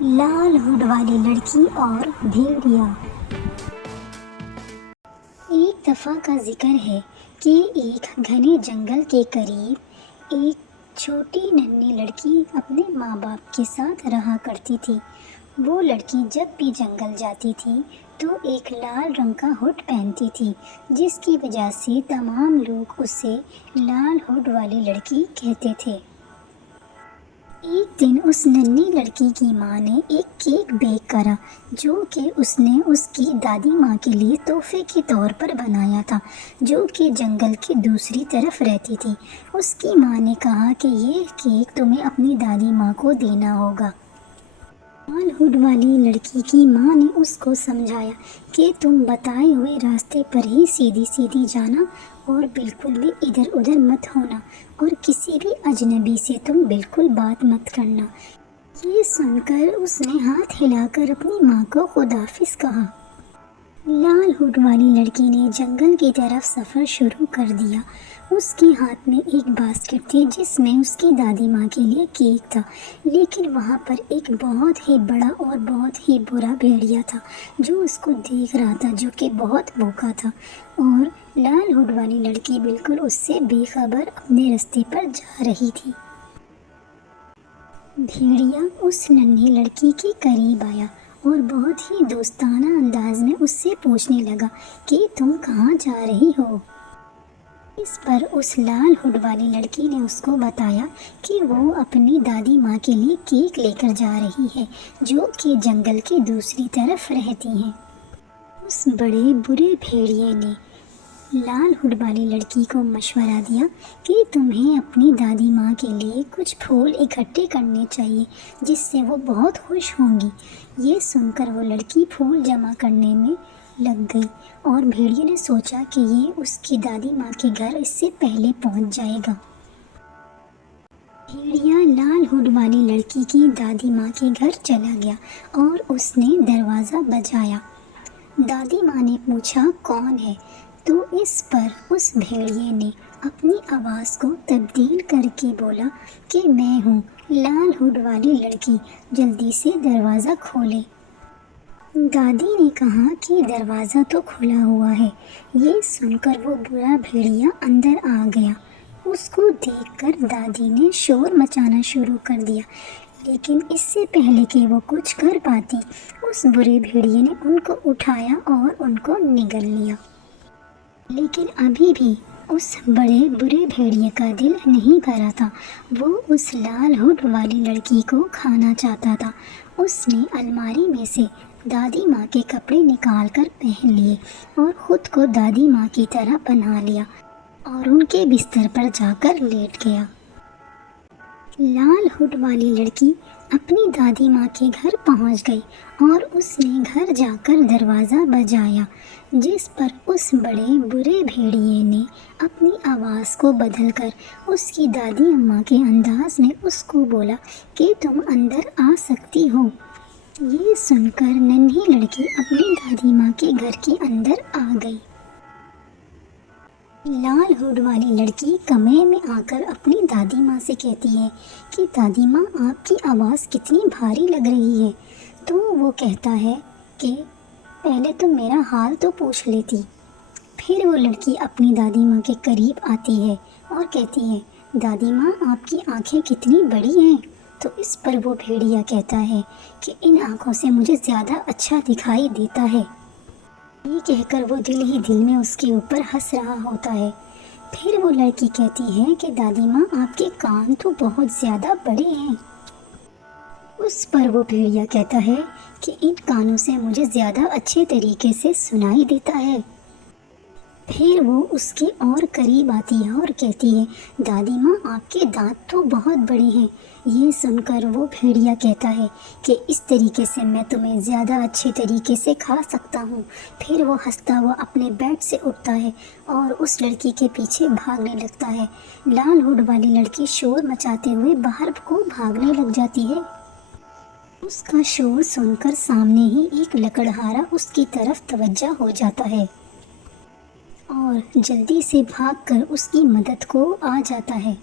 لال hood والی لڑکی اور بھیڑیا۔ ایک دفعہ کا ذکر ہے کہ ایک گھنے جنگل کے قریب ایک چھوٹی ننھی لڑکی اپنے ماں باپ کے ساتھ رہا کرتی تھی۔ وہ لڑکی جب بھی جنگل جاتی تھی تو ایک لال رنگ کا ہوڈ پہنتی تھی، جس کی وجہ سے تمام لوگ اسے لال ہوڈ والی لڑکی کہتے تھے۔ ایک دن اس ننھی لڑکی کی ماں نے ایک کیک بیک کرا جو کہ اس نے اس کی دادی ماں کے لیے تحفے کے طور پر بنایا تھا، جو کہ جنگل کی دوسری طرف رہتی تھی۔ اس کی ماں نے کہا کہ یہ کیک تمہیں اپنی دادی ماں کو دینا ہوگا۔ لال ہوڈ والی لڑکی کی ماں نے اس کو سمجھایا کہ تم بتائے ہوئے راستے پر ہی سیدھی سیدھی جانا اور بالکل بھی ادھر ادھر مت ہونا، اور کسی بھی اجنبی سے تم بالکل بات مت کرنا۔ یہ سن کر اس نے ہاتھ ہلا کر اپنی ماں کو خداحافظ کہا۔ لال ہوڈ والی لڑکی نے جنگل کی طرف سفر شروع کر دیا۔ اس کے ہاتھ میں ایک باسکٹ تھی جس میں اس کی دادی ماں کے لیے کیک تھا، لیکن وہاں پر ایک بہت ہی بڑا اور بہت ہی برا بھیڑیا تھا جو اس کو دیکھ رہا تھا، جو کہ بہت بھوکا تھا، اور لال ہوڈ والی لڑکی بالکل اس سے بے خبر اپنے راستے پر جا رہی تھی۔ بھیڑیا اس ننھی لڑکی کے قریب آیا اور بہت ہی دوستانہ انداز میں اس سے پوچھنے لگا کہ تم کہاں جا رہی ہو؟ اس پر اس لال ہوڈ والی لڑکی نے اس کو بتایا کہ وہ اپنی دادی ماں کے لیے کیک لے کر جا رہی ہے، جو کہ جنگل کی دوسری طرف رہتی ہیں۔ اس بڑے برے بھیڑیے نے لال ہوڈ والی لڑکی کو مشورہ دیا کہ تمہیں اپنی دادی ماں کے لیے کچھ پھول اکٹھے کرنے چاہیے، جس سے وہ بہت خوش ہوں گی۔ یہ سن کر وہ لڑکی پھول جمع کرنے میں لگ گئی، اور بھیڑیے نے سوچا کہ یہ اس کی دادی ماں کے گھر اس سے پہلے پہنچ جائے گا۔ بھیڑیا لال ہوڈ والی لڑکی کی دادی ماں کے گھر چلا گیا اور اس نے دروازہ بجایا۔ دادی ماں نے پوچھا کون ہے؟ تو اس پر اس بھیڑیے نے اپنی آواز کو تبدیل کر کے بولا کہ میں ہوں لال ہوڈ والی لڑکی، جلدی سے دروازہ کھولے۔ دادی نے کہا کہ دروازہ تو کھلا ہوا ہے۔ یہ سن کر وہ برا بھیڑیا اندر آ گیا۔ اس کو دیکھ کر دادی نے شور مچانا شروع کر دیا، لیکن اس سے پہلے کہ وہ کچھ کر پاتی، اس برے بھیڑیے نے ان کو اٹھایا اور ان کو نگل لیا۔ لیکن ابھی بھی اس بڑے برے بھیڑیے کا دل نہیں بھرا تھا۔ وہ اس لال ہوڈ والی لڑکی کو کھانا چاہتا تھا۔ اس نے الماری میں سے دادی ماں کے کپڑے نکال کر پہن لیے اور خود کو دادی ماں کی طرح بنا لیا اور ان کے بستر پر جا کر لیٹ گیا۔ لال ہوڈ والی لڑکی اپنی دادی ماں کے گھر پہنچ گئی اور اس نے گھر جا کر دروازہ بجایا، جس پر اس بڑے برے بھیڑیے نے اپنی آواز کو بدل کر اس کی دادی اماں کے انداز میں اس کو بولا کہ تم اندر آ سکتی ہو۔ یہ سن کر ننھی لڑکی اپنی دادی ماں کے گھر کے اندر آ گئی۔ لال ہوڈ والی لڑکی کمرے میں آ کر اپنی دادی ماں سے کہتی ہے کہ دادی ماں آپ کی آواز کتنی بھاری لگ رہی ہے۔ تو وہ کہتا ہے کہ پہلے تم میرا حال تو پوچھ لیتی۔ پھر وہ لڑکی اپنی دادی ماں کے قریب آتی ہے اور کہتی ہے دادی ماں آپ کی آنکھیں کتنی بڑی ہیں۔ تو اس پر وہ بھیڑیا کہتا ہے کہ ان آنکھوں سے مجھے زیادہ اچھا دکھائی دیتا ہے۔ یہ کہہ کر وہ دل ہی دل میں اس کے اوپر ہنس رہا ہوتا ہے۔ پھر وہ لڑکی کہتی ہے کہ دادی ماں آپ کے کان تو بہت زیادہ بڑے ہیں۔ اس پر وہ بھیڑیا کہتا ہے کہ ان کانوں سے مجھے زیادہ اچھے طریقے سے سنائی دیتا ہے۔ پھر وہ اس کے اور قریب آتی ہے اور کہتی ہے دادی ماں آپ کے دانت تو بہت بڑے ہیں۔ یہ سن کر وہ بھیڑیا کہتا ہے کہ اس طریقے سے میں تمہیں زیادہ اچھے طریقے سے کھا سکتا ہوں۔ پھر وہ ہنستا ہوا اپنے بیڈ سے اٹھتا ہے اور اس لڑکی کے پیچھے بھاگنے لگتا ہے۔ لال ہوڈ والی لڑکی شور مچاتے ہوئے باہر کو بھاگنے لگ جاتی ہے۔ اس کا شور سن کر سامنے ہی ایک لکڑہارا اس کی طرف توجہ ہو جاتا ہے اور جلدی سے بھاگ کر اس کی مدد کو آ جاتا ہے۔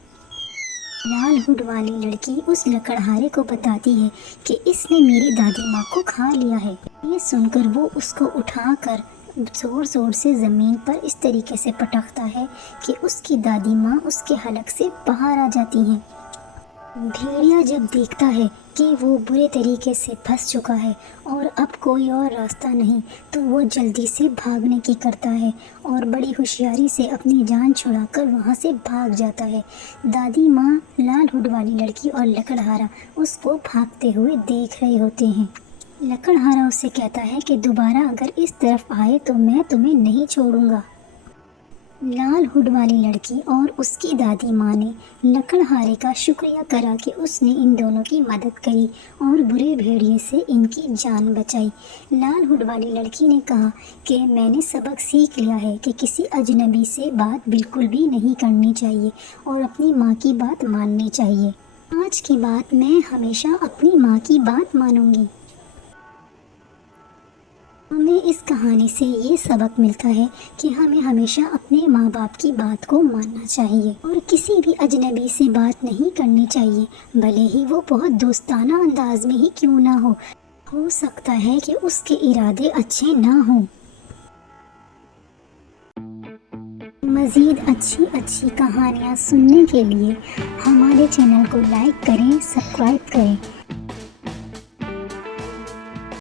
لال ہوڈ والی لڑکی اس لکڑہارے کو بتاتی ہے کہ اس نے میری دادی ماں کو کھا لیا ہے۔ یہ سن کر وہ اس کو اٹھا کر زور زور سے زمین پر اس طریقے سے پٹکتا ہے کہ اس کی دادی ماں اس کے حلق سے باہر آ جاتی ہیں۔ بھیڑیا جب دیکھتا ہے کہ وہ برے طریقے سے پھنس چکا ہے اور اب کوئی اور راستہ نہیں، تو وہ جلدی سے بھاگنے کی کرتا ہے اور بڑی ہوشیاری سے اپنی جان چھڑا کر وہاں سے بھاگ جاتا ہے۔ دادی ماں، لال ہوڈ والی لڑکی اور لکڑہارا اس کو بھاگتے ہوئے دیکھ رہے ہوتے ہیں۔ لکڑہارا اس سے کہتا ہے کہ دوبارہ اگر اس طرف آئے تو میں تمہیں نہیں چھوڑوں گا۔ لال ہوڈ والی لڑکی اور اس کی دادی ماں نے لکڑہارے کا شکریہ کرا کہ اس نے ان دونوں کی مدد کری اور برے بھیڑیے سے ان کی جان بچائی۔ لال ہوڈ والی لڑکی نے کہا کہ میں نے سبق سیکھ لیا ہے کہ کسی اجنبی سے بات بالکل بھی نہیں کرنی چاہیے اور اپنی ماں کی بات ماننی چاہیے۔ آج کے بعد میں ہمیشہ اپنی ماں کی بات مانوں گی۔ ہمیں اس کہانی سے یہ سبق ملتا ہے کہ ہمیں ہمیشہ اپنے ماں باپ کی بات کو ماننا چاہیے اور کسی بھی اجنبی سے بات نہیں کرنی چاہیے، بھلے ہی وہ بہت دوستانہ انداز میں ہی کیوں نہ ہو سکتا ہے کہ اس کے ارادے اچھے نہ ہوں۔ مزید اچھی کہانیاں سننے کے لیے ہمارے چینل کو لائک کریں، سبسکرائب کریں